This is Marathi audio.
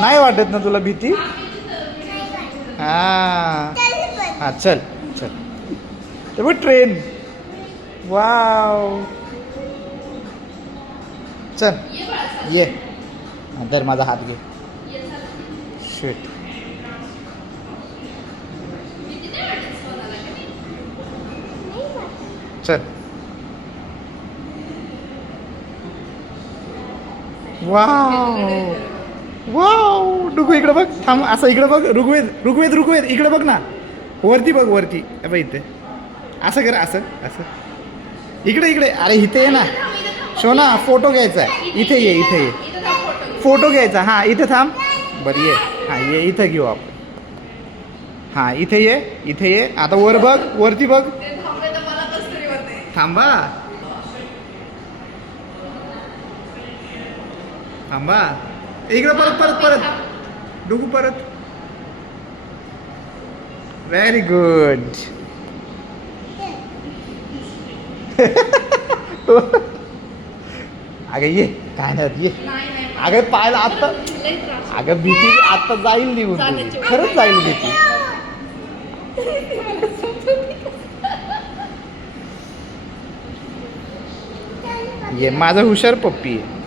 नाही वाटत ना तुला भीती? हा हा, चल चल. ते बघ ट्रेन. वाव. चल ये. तर माझा हात घे. शिट. चल. Wow wow. डुगू इकडे बघ. थांब. असं इकडे बघ. ऋग्वेद ऋग्वेद ऋग्वेद इकडे बघ ना. वरती बघ वरती. बघ इथे. असं कर. असं असं. इकडे इकडे. अरे इथे ये ना शोना. फोटो घ्यायचा आहे. इथे ये. इथे ये. फोटो घ्यायचा. हा इथे थांब. बरं ये. हा ये. इथं घेऊ आपण. हा इथे ये. इथे ये. आता वर बघ. वरती बघ. थांबा. थांबा. इकडे परत परत परत. डुगू परत. Very good. अगं ये. काय नाही ये. अगं पाहायला आत्ता. अगं भीती आत्ता जाईल निघून. खरंच जाईल भीती. ये माझा हुशार पप्पी आहे.